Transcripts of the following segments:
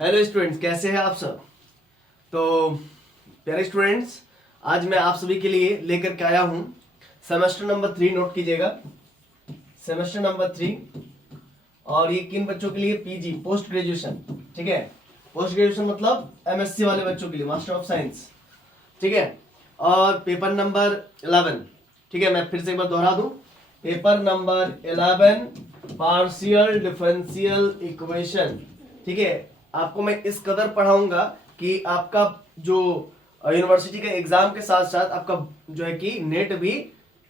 Hello students, कैसे हैं आप सब। तो प्यारे स्टूडेंट्स, आज मैं आप सभी के लिए लेकर के आया हूं सेमेस्टर नंबर 3। नोट कीजिएगा, सेमेस्टर नंबर 3। और ये किन बच्चों के लिए? PG, post graduation. ठीक है, पोस्ट ग्रेजुएशन मतलब एमएससी वाले बच्चों के लिए, मास्टर ऑफ साइंस। ठीक है, और पेपर नंबर 11। ठीक है, मैं फिर से एक बार दोहरा दूं, paper number 11 partial differential equation. ठीक है, आपको मैं इस कदर पढ़ाऊंगा कि आपका जो यूनिवर्सिटी के एग्जाम के साथ साथ आपका जो है कि नेट भी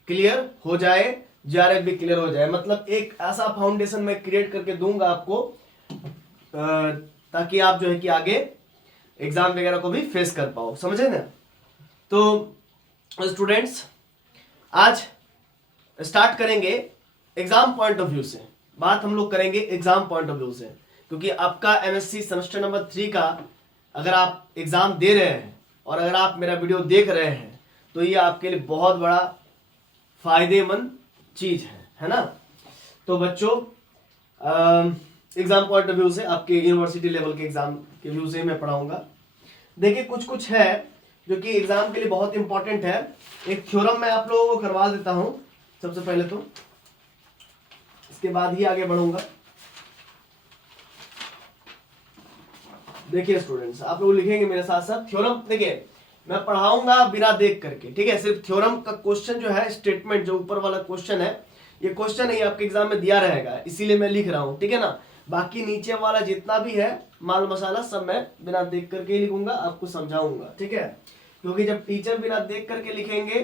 क्लियर हो जाए, जेआरएफ भी क्लियर हो जाए। मतलब एक ऐसा फाउंडेशन मैं क्रिएट करके दूंगा आपको ताकि आप जो है कि आगे एग्जाम वगैरह को भी फेस कर पाओ, समझे ना। तो स्टूडेंट्स, आज स्टार्ट करेंगे एग्जाम पॉइंट ऑफ व्यू से। बात हम लोग करेंगे एग्जाम पॉइंट ऑफ व्यू से, क्योंकि आपका एमएससी सेमेस्टर नंबर 3 का अगर आप एग्जाम दे रहे हैं और अगर आप मेरा वीडियो देख रहे हैं तो ये आपके लिए बहुत बड़ा फायदेमंद चीज है ना। तो बच्चों, एग्जाम पॉइंट ऑफ व्यू से, आपके यूनिवर्सिटी लेवल के एग्जाम के व्यू से मैं पढ़ाऊंगा। देखिए, कुछ है जो कि एग्जाम के लिए बहुत इंपॉर्टेंट है। एक थ्योरम मैं आप लोगों को करवा देता हूं सबसे पहले, तो इसके बाद ही आगे बढ़ूंगा। देखिए स्टूडेंट्स, आप लोग लिखेंगे मेरे साथ साथ थ्योरम। देखिए, मैं पढ़ाऊंगा बिना देख करके, ठीक है। सिर्फ थ्योरम का क्वेश्चन जो है, स्टेटमेंट जो ऊपर वाला क्वेश्चन है, ये क्वेश्चन ही आपके एग्जाम में दिया रहेगा, इसीलिए मैं लिख रहा हूं, ठीक है ना। बाकी नीचे वाला जितना भी है माल मसाला सब मैं बिना देख करके ही लिखूंगा, आपको समझाऊंगा, ठीक है। क्योंकि जब टीचर बिना देख करके लिखेंगे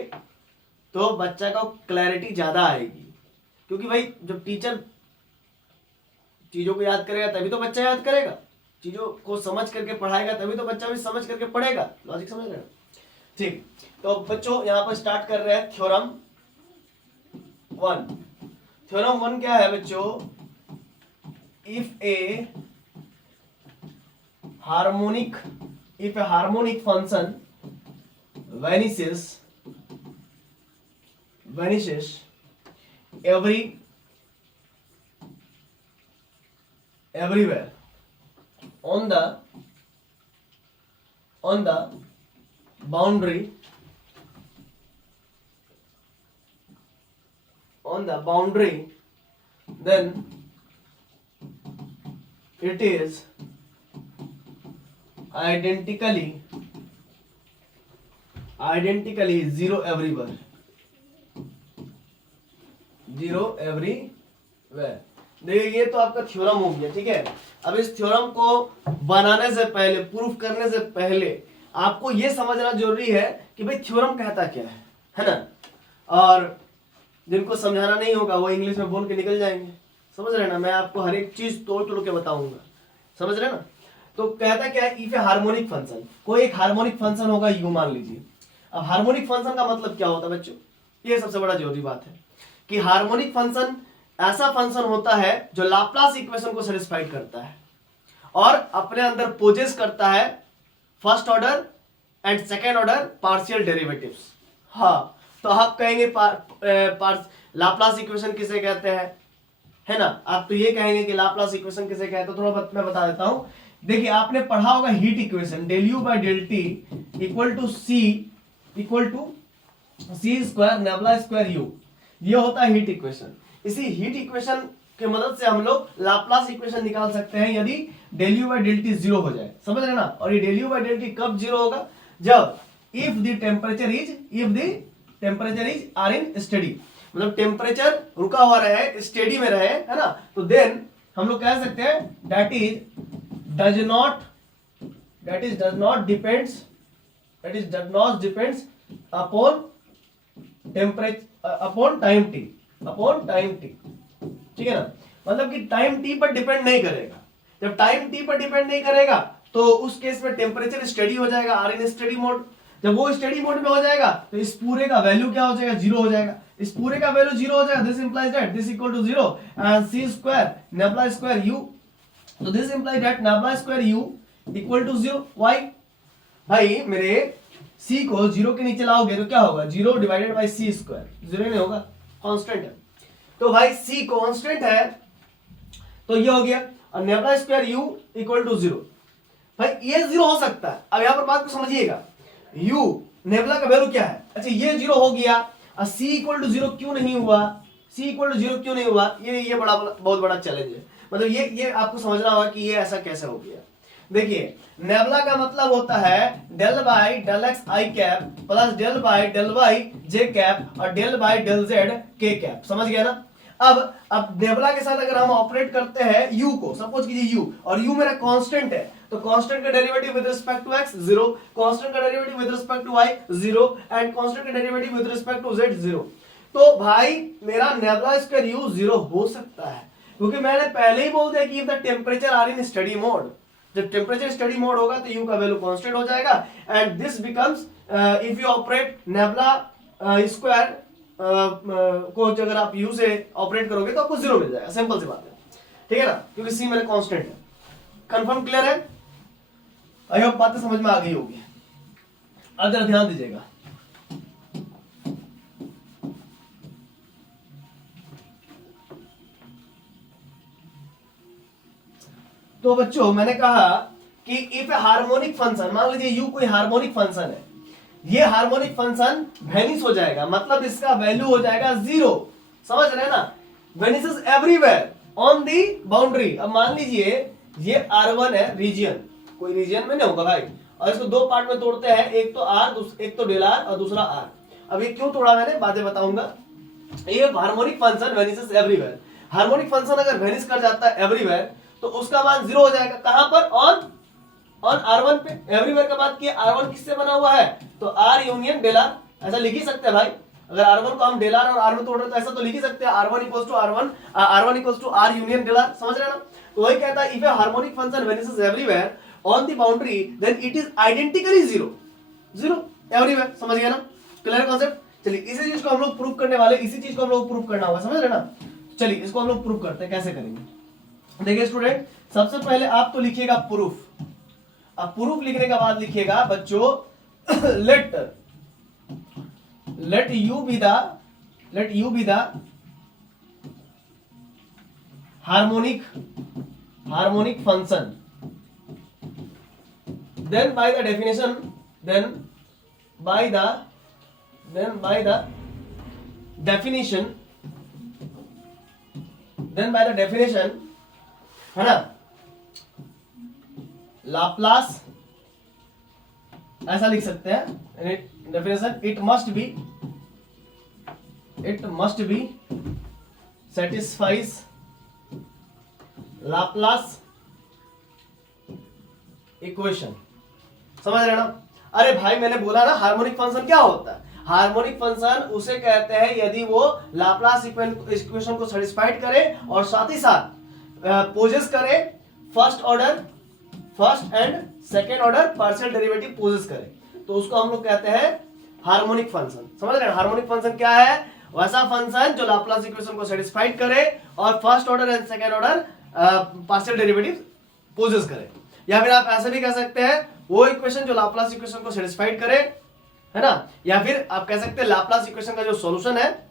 तो बच्चा का क्लैरिटी ज्यादा आएगी। क्योंकि भाई जब टीचर चीजों को याद करेगा तभी तो बच्चा याद करेगा, चीजों को समझ करके पढ़ाएगा तभी तो बच्चा भी समझ करके पढ़ेगा। लॉजिक समझ रहे हैं? ठीक, तो बच्चों यहां पर स्टार्ट कर रहे हैं थ्योरम 1। थ्योरम 1 क्या है बच्चों? If a harmonic function vanishes everywhere on the boundary then it is identically zero everywhere। देखिए, ये तो आपका थ्योरम हो गया, ठीक है। अब इस थ्योरम को बनाने से पहले, प्रूफ करने से पहले आपको ये समझना जरूरी है कि भाई थ्योरम कहता क्या है ना। और जिनको समझाना नहीं होगा वो इंग्लिश में बोल के निकल जाएंगे, समझ रहे ना। मैं आपको हर एक चीज तोड़ तोड़ के बताऊंगा, समझ रहे ना। तो कहता क्या है? इफ ए हार्मोनिक फंक्शन, कोई एक हार्मोनिक फंक्शन होगा यू, मान लीजिए। अब हार्मोनिक फंक्शन का मतलब क्या होता है बच्चों? ये सबसे बड़ा जरूरी बात है कि हार्मोनिक फंक्शन ऐसा फंक्शन होता है जो लाप्लास इक्वेशन को सेटिस्फाइड करता है और अपने अंदर पोजेस करता है first order and second order partial derivatives. हाँ, तो आप कहेंगे लाप्लास इक्वेशन किसे कहते हैं, है ना। आप तो ये कहेंगे कि लाप्लास इक्वेशन किसे कहते हैं, थोड़ा मैं बता देता हूं। देखिए, आपने पढ़ा होगा heat equation, del u by del t equal to c square nabla square u. ये होता है हीट इक्वेशन। इसी हीट इक्वेशन के मदद से हम लोग लाप्लास इक्वेशन निकाल सकते हैं यदि del u by del t zero हो जाए, समझ रहे ना। और ये del u by del t कब जीरो होगा? जब if the temperature is are in steady, मतलब टेम्परेचर रुका हुआ रहे, स्टेडी में रहे, है ना। तो देन हम लोग कह सकते हैं that is does not depends upon temperature upon time T, ठीक है ना। मतलब कि टाइम टी पर डिपेंड नहीं करेगा। जब टाइम टी पर डिपेंड नहीं करेगा तो उस केस में टेम्परेचर स्टडी हो जाएगा, आर इन स्टडी मोड। जब वो स्टडी मोड में हो जाएगा तो इस पूरे का वैल्यू क्या हो जाएगा? जीरो हो जाएगा। इस पूरे का वैल्यू जीरो हो जाएगा। This implies that this equal to zero and c square nabla square u. तो this implies that nabla square u equal to zero. Why? भाई मेरे c को जीरो के नीचे लाओगे तो क्या होगा? Zero divided by c square, zero नहीं होगा, कांस्टेंट है। तो भाई c कांस्टेंट है, तो ये हो गया। और nabla square u equal to zero, भाई ये जीरो हो सकता है। अब यहां पर बात को समझिएगा, u नेबुला का वैल्यू क्या है, अच्छा ये जीरो हो गया, और c इक्वल टू जीरो क्यों नहीं हुआ, c इक्वल टू जीरो क्यों नहीं हुआ, ये बड़ा बहुत बड़ा चैलेंज है। मतलब ये आपको समझना होगा कि ये ऐसा कैसे हो गया। देखिए नेबुला का मतलब होता है del by del x i cap plus del by del y j cap और del by del z k cap, समझ गया ना। अब नेबुला के साथ अगर हम ऑपरेट करते हैं u को, सपोज कीजिए u, और u मेरा कांस्टेंट है, तो कांस्टेंट का derivative with respect to x 0, constant का derivative with respect to y 0 and constant का derivative with respect to z 0। तो भाई मेरा नेबुला स्क्वायर u 0 हो सकता है, क्योंकि मैंने पहले ही बोल दिया कि if the temperature are in steady mode, जब टेम्परेचर स्टडी मोड होगा तो u का वैल्यू कांस्टेंट हो जाएगा, and this becomes if you operate nabla square को अगर आप u से ऑपरेट करोगे तो आपको 0 मिल जाएगा, सिंपल सी बात है, ठीक है ना, क्योंकि c मेरा कांस्टेंट है। कंफर्म, क्लियर है? आई होप बातें समझ में आ गई होगी। अब जरा ध्यान दीजिएगा, तो बच्चों मैंने कहा कि इफ ए हार्मोनिक फंक्शन, मान लीजिए u कोई हार्मोनिक फंक्शन है, ये हार्मोनिक फंक्शन वेनिश हो जाएगा, मतलब इसका वैल्यू हो जाएगा 0, समझ रहे हैं ना, वेनिसेस एवरीवेयर ऑन दी बाउंड्री। अब मान लीजिए ये R1 है रीजन, कोई रीजन में नहीं होगा भाई, और इसको दो पार्ट में तोड़ते हैं, एक तो R, एक तो डेल R और दूसरा R। अब ये क्यों तोड़ा मैंने बातें बताऊंगा। ये harmonic function vanishes everywhere, harmonic function अगर वेनिश कर जाता है एवरीवेयर तो उसका मान 0 हो जाएगा, कहां पर, ऑन R1 पे। एवरीवेयर का बात किया, R1 किससे बना हुआ है, तो R यूनियन डेल R, ऐसा लिख ही सकते हैं भाई। अगर R1 को हम डेल R और R में तोड़ रहे हैं तो ऐसा तो लिख ही सकते हैं, R1 equals to R union del R, समझ रहे हैं ना। तो वही कहता है if a harmonic function vanishes everywhere on the boundary then it is identically 0 everywhere, समझ गया ना, क्लियर कॉन्सेप्ट। चलिए इसी चीज को हम लोग प्रूव करने वाले, इसी चीज को हम लोग प्रूव करना होगा, समझ रहे ना। चलिए इसको हम लोग प्रूव करते हैं, कैसे करेंगे। देखिए स्टूडेंट, सबसे पहले आप तो लिखिएगा प्रूफ। अब प्रूफ लिखने के बाद लिखिएगा बच्चों let u be the harmonic function, then by the definition है ना, लाप्लास ऐसा लिख सकते हैं definition, it must B satisfies Laplace equation, समझ रहे ना। अरे भाई मैंने बोला ना हार्मोनिक फंक्शन क्या होता है, हार्मोनिक फंक्शन उसे कहते हैं यदि वो लाप्लास इक्वेशन को सेटिस्फाइड करे और साथ ही साथ पोजेस करे first and second order partial derivative possess करे, तो उसको हम लोग कहते हैं हार्मोनिक फंक्शन, समझ रहे हैं। हार्मोनिक फंक्शन क्या है, वैसा फंक्शन जो लाप्लास इक्वेशन को सेटिस्फाइड करे और first order and second order partial derivative possess करे। या फिर आप ऐसे भी कह सकते हैं वो इक्वेशन जो लाप्लास इक्वेशन को सेटिस्फाइड करे, है ना, या फिर आप कह सकते हैं लाप्लास इक्वेशन का जो सॉल्यूशन है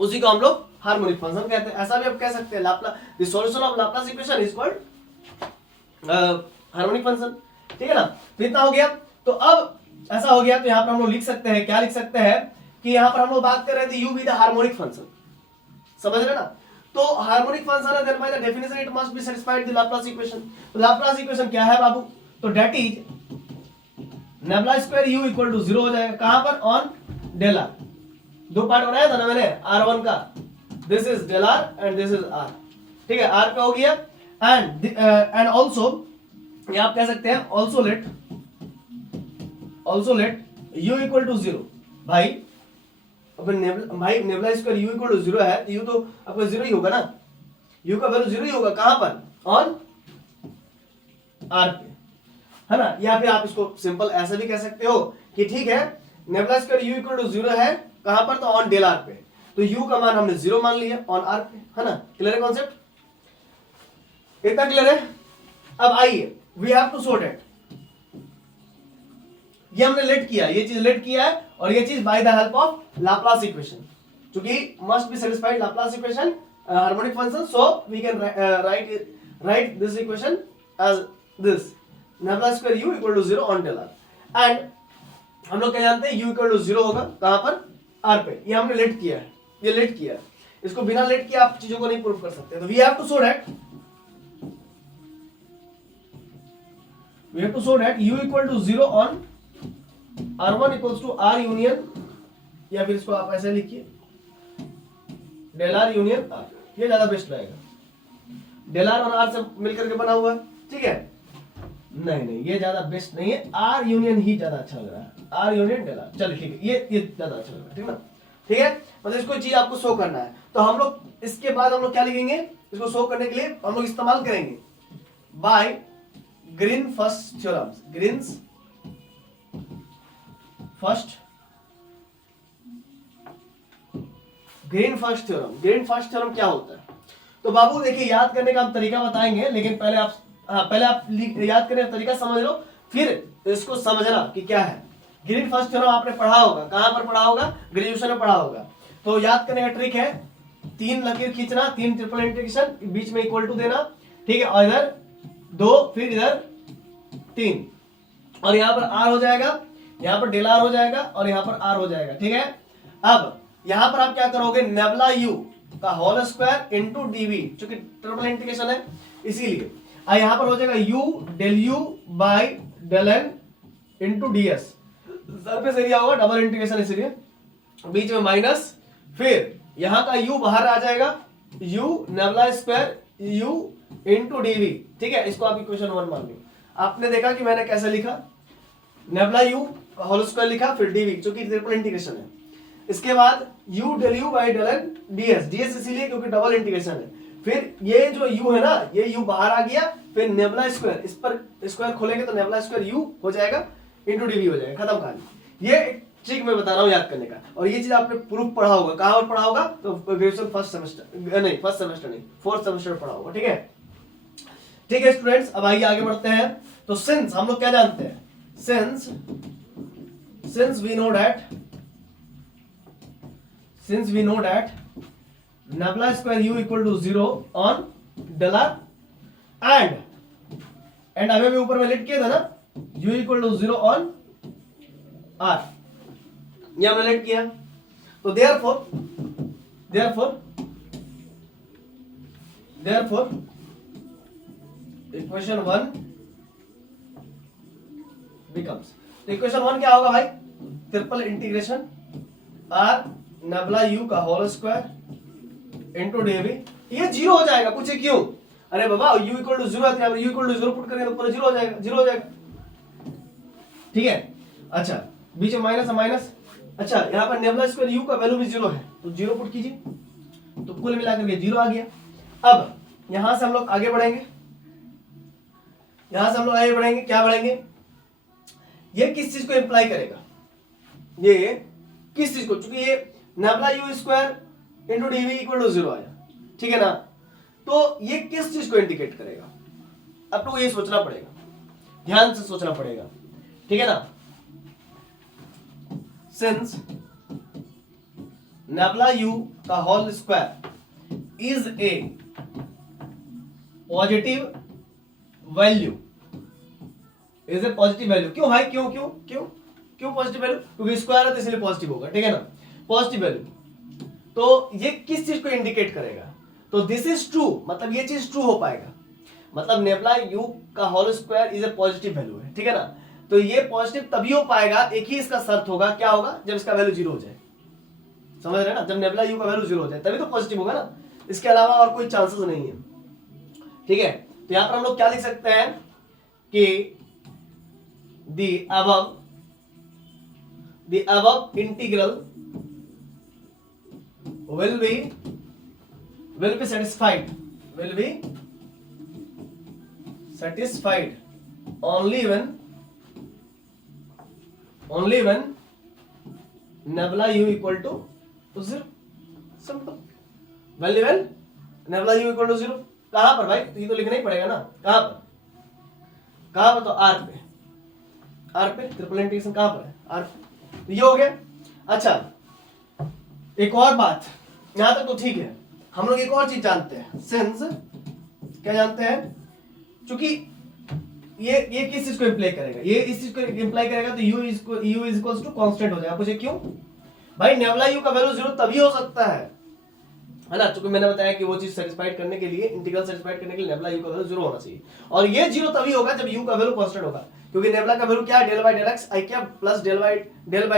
उसी को हम लोग हार्मोनिक फंक्शन कहते हैं। ऐसा भी आप कह सकते हैं the solution of Laplace equation is called harmonic function, ठीक है ना। तो इतना हो गया। तो अब ऐसा हो गया तो यहां पर हम लोग लिख सकते हैं, क्या लिख सकते हैं कि यहां पर हम लोग बात कर रहे थे u be the harmonic function, समझ रहे ना। तो हार्मोनिक फंक्शन है, then by the definition it must be satisfied the Laplace equation. तो लाप्लास इक्वेशन क्या है बाबू, तो that is nabla square u equal to 0 हो जाएगा, कहां पर, ऑन डेल r। दो पार्ट बनाया था ना मैंने R1 का, this is del r and this is r, ठीक है, r पे हो गया। एंड ऑल्सो ये आप कह सकते हैं also let u equal to 0। भाई nabla square u equal to 0 है तो u तो आपका 0 ही होगा ना, u का वैल्यू 0 ही होगा, कहां पर, ऑन r पे, है ना। या फिर आप इसको सिंपल ऐसा भी कह सकते हो कि ठीक है nabla square u equal to 0 है, कहां पर, तो ऑन डेल r पे, तो u का मान हमने 0 मान लिया ऑन r पे, है ना। क्लियर है कॉन्सेप्ट, इतना क्लियर है। अब आइए we have to sort it, ये हमने लेट किया, ये चीज लेट किया है और ये चीज by the help of Laplace equation, क्योंकि must be satisfied Laplace equation harmonic function, so we can write this equation as this, nabla square u equal to 0 on del R. And हम लोग क्या जानते हैं, यू इक्वल टू 0 होगा कहां पर, are पे। ये हमने लेट किया है, ये लेट किया है, इसको बिना लेट किए आप चीजों को नहीं प्रूव कर सकते। तो we have to show that u equal to 0 on r1 equals to r union, या फिर इसको आप ऐसे लिखिए डेल आर यूनियन आर, ये ज्यादा बेस्ट रहेगा। डेल आर और आर से मिलकर के बना हुआ है, ठीक है। नहीं ये ज्यादा बेस्ट नहीं है, आर यूनियन ही ज्यादा अच्छा लग रहा है, आर यूनियन डेल आर। चलिए ठीक है, ये ज्यादा अच्छा लग रहा है, ठीक है ना। ठीक है, मतलब इसको चीज आपको शो करना है। तो हम लोग इसके बाद हम लोग क्या लिखेंगे, इसको शो करने के लिए हम लोग इस्तेमाल करेंगे by Green first theorem. Green's first theorem क्या होता है? तो बाबू देखिए, याद करने का हम तरीका बताएंगे, लेकिन पहले आप याद करने का तरीका समझ लो, फिर इसको समझना कि क्या है। ग्रीन फर्स्ट थ्योरम आपने पढ़ा होगा, कहां पर पढ़ा होगा, ग्रेजुएशन में पढ़ा होगा। तो याद करने का ट्रिक है, 3 लकीर खींचना, 3 ट्रिपल इंटीग्रेशन, बीच में इक्वल टू देना, ठीक है, और इधर 2, फिर इधर 3, और यहां पर आर हो जाएगा, यहां पर डेल आर हो जाएगा, और यहां पर आर हो जाएगा, ठीक है। अब यहां पर आप क्या करोगे, नेबुला यू का होल स्क्वायर इनटू डीवी, क्योंकि ट्रिपल इंटीग्रेशन है इसीलिए। और यहां पर हो जाएगा u del u by del n into ds, surface area होगा, डबल इंटीग्रेशन इसलिए, बीच में माइनस, फिर यहां का u बाहर आ जाएगा, u nabla square u into dv, ठीक है। इसको आप इक्वेशन 1 मान लो। आपने देखा कि मैंने कैसे लिखा, नेबुला u का होल स्क्वायर लिखा, फिर डीवी, क्योंकि ट्रिपल इंटीग्रेशन है। इसके बाद u del u by del n ds, ds इसीलिए क्योंकि डबल इंटीग्रेशन है। फिर ये जो u है ना, ये u बाहर आ गया, फिर नेबुला स्क्वायर, इस पर स्क्वायर खोलेंगे तो नेबुला स्क्वायर u हो जाएगा इनटू डीवी हो जाएगा, खत्म कहानी। ये ट्रिक मैं बता रहा हूं याद करने का, और ये चीज आपने प्रूफ पढ़ा होगा, कहां पर पढ़ा होगा, तो ग्रेजुएशन फर्स्ट सेमेस्टर नहीं, फोर्थ सेमेस्टर पढ़ा होगा, ठीक है। ठीक है स्टूडेंट्स, अब आइए आगे बढ़ते हैं। तो सिंस हम लोग क्या जानते हैं, since we know that nabla square u equal to 0 on del R, and अभी भी ऊपर में लिट किया था ना, u equal to 0 on r, ये हमने लेट किया। तो देयरफॉर इक्वेशन 1 बिकम्स, तो इक्वेशन 1 क्या होगा भाई, triple integration r nabla u का होल स्क्वायर इनटू डीवी, ये 0 हो जाएगा। पूछे क्यों, अरे बाबा u इक्वल टू 0 है, u इक्वल टू 0 पुट करेंगे तो पूरा 0 हो जाएगा, 0 हो जाएगा, ठीक है। अच्छा, बीच में माइनस है, माइनस, अच्छा यहाँ पर नेबुला स्क्वायर u का वैल्यू भी 0 है, तो 0 पुट कीजिए, तो कुल मिलाकर के 0 आ गया। अब यहां से हम लोग आगे बढ़ेंगे, क्या बढ़ेंगे, ये किस चीज को इंप्लाई करेगा, ये किस चीज को, क्योंकि ये nabla u square into dv equal to 0 आया, ठीक है ना, तो ये किस चीज को इंडिकेट करेगा, आप लोग ये सोचना पड़ेगा, ध्यान से सोचना पड़ेगा, ठीक है ना। सिंस नेबुला u का whole square is a positive value, क्यों भाई, क्यों पॉजिटिव वैल्यू, क्योंकि स्क्वायर है तो इसलिए पॉजिटिव होगा, ठीक है ना, पॉजिटिव वैल्यू। तो ये किस चीज को इंडिकेट करेगा, तो दिस इज ट्रू, मतलब ये चीज ट्रू हो पाएगा, मतलब नेबुला u का whole square is a positive value है, ठीक है ना। तो ये पॉजिटिव तभी हो पाएगा, एक ही इसका शर्त होगा, क्या होगा, जब इसका वैल्यू 0 हो जाए, समझ रहे हैं ना, जब नेबुला u का वैल्यू 0 हो जाए तभी तो पॉजिटिव होगा ना, इसके अलावा और कोई चांसेस नहीं है, ठीक है। तो यहां पर हम लोग क्या लिख सकते हैं कि the above integral will be satisfied only when nebula u equal to 0, simple, only when nebula u equal to 0। कहां पर भाई, तो ये तो लिखना ही पड़ेगा ना, कहां पर, तो आर पे ट्रिपल इंटीग्रेशन कहां पर है, आर पे, ये हो गया। अच्छा, एक और बात, यहां तक तो ठीक है, हम लोग एक और चीज जानते हैं, सिंस क्या जानते हैं, क्योंकि ये किस चीज को इंप्लाई करेगा, ये इस चीज को इंप्लाई करेगा, तो u is equals to constant हो जाएगा। पूछे क्यों भाई? नेबुला u का वैल्यू 0 तभी हो सकता है ना, चूंकि मैंने बताया कि वो चीज सेटिस्फाइड करने के लिए, इंटीग्रल सेटिस्फाइड करने के लिए नेबुला u का वैल्यू 0 होना चाहिए, और ये 0 तभी होगा जब u का वैल्यू कांस्टेंट होगा, क्योंकि नेबुला का वैल्यू क्या है? Del by del x i cap plus del by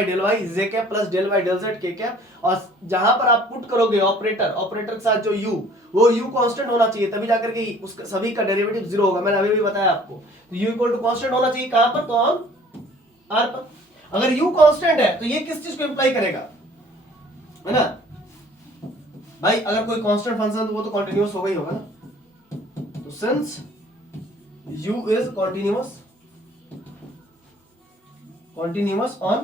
del y j cap plus del by del z k cap, और जहां पर आप पुट करोगे ऑपरेटर के साथ जो u, वो u कांस्टेंट होना चाहिए, तभी जाकर के उसका सभी का डेरिवेटिव 0 होगा। मैंने अभी भी बताया आपको, तो u इक्वल टू कांस्टेंट होना चाहिए कहां पर? तो ऑन r पर। अगर u कांस्टेंट है तो ये किस चीज को इंप्लाई करेगा, है ना भाई? अगर कोई कांस्टेंट फंक्शन तो वो तो कंटीन्यूअस होगा ही होगा ना। तो since u is continuous on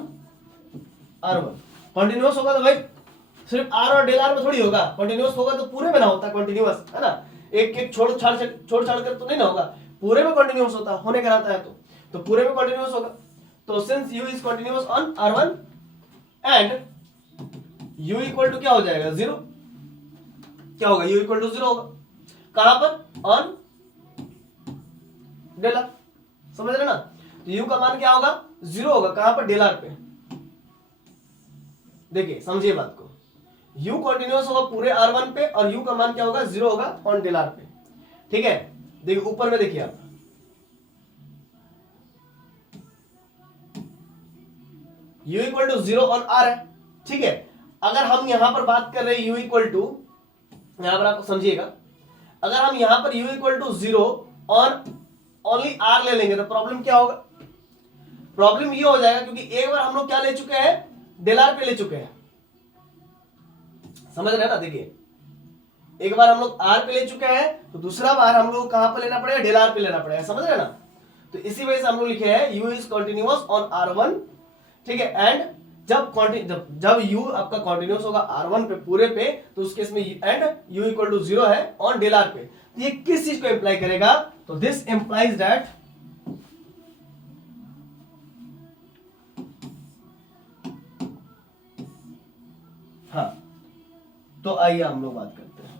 r1, continuous होगा तो भाई सिर्फ r और डेल r में थोड़ी होगा, कंटीन्यूअस होगा तो पूरे में ना होता कंटीन्यूअस, है ना? एक एक छोड़ छाड़ कर तो नहीं ना होगा, पूरे में कंटीन्यूअस होता, होने का रहता है तो पूरे में कंटीन्यूअस होगा। तो since u is continuous on r1 and u equal to क्या हो जाएगा? 0। क्या होगा? u इक्वल टू 0 होगा कहां पर? ऑन डेल r, समझ रहे ना? तो u का मान क्या होगा? 0 होगा कहां पर? डेल r पे। देखिए समझिए बात को, u कंटीन्यूअस होगा पूरे r1 पे, और u का मान क्या होगा? 0 होगा ऑन डेल r पे, ठीक है? देखिए ऊपर में देखिए आप, u equal to 0 on r है, ठीक है? अगर हम यहां पर बात कर रहे हैं u इक्वल टू, यहां पर आप समझिएगा, अगर हम यहां पर u equal to 0 on only r ले लेंगे तो प्रॉब्लम क्या होगा? प्रॉब्लम ये हो जाएगा, क्योंकि एक बार हम लोग क्या ले चुके हैं? डेल r पे ले चुके हैं, समझ रहे हैं ना? देखिए एक बार हम लोग r पे ले चुके हैं, तो दूसरा बार हम लोग कहां पे लेना पड़ेगा? डेल r पे लेना पड़ेगा, समझ रहे हैं ना? तो इसी वजह से हम लोग लिखे हैं u is continuous on r1, ठीक है? एंड जब u आपका कंटिन्यूअस होगा r1 पे पूरे पे, तो उस केस में एंड u इक्वल टू 0 है ऑन डेल r पे, तो ये किस चीज को इंप्लाई करेगा? तो दिस इंप्लाइज दैट हाँ, तो आइए हम लोग बात करते हैं,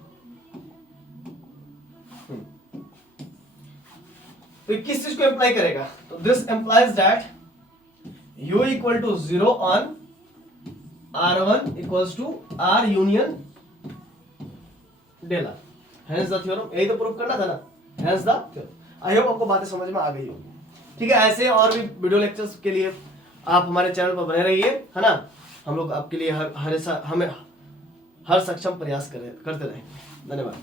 तो किस चीज को इंप्लाई करेगा? तो this implies that u equal to 0 on r1 equals to r union del r, hence the theorem. यही तो प्रूफ करना था ना, hence the theorem. I hope आपको बातें समझ में आ गई होगी, ठीक है? ऐसे और भी वीडियो लेक्चर्स के लिए आप हमारे चैनल पर बने रहिए, है ना? हम लोग आपके लिए हमें हर सक्षम प्रयास करते रहेंगे। धन्यवाद।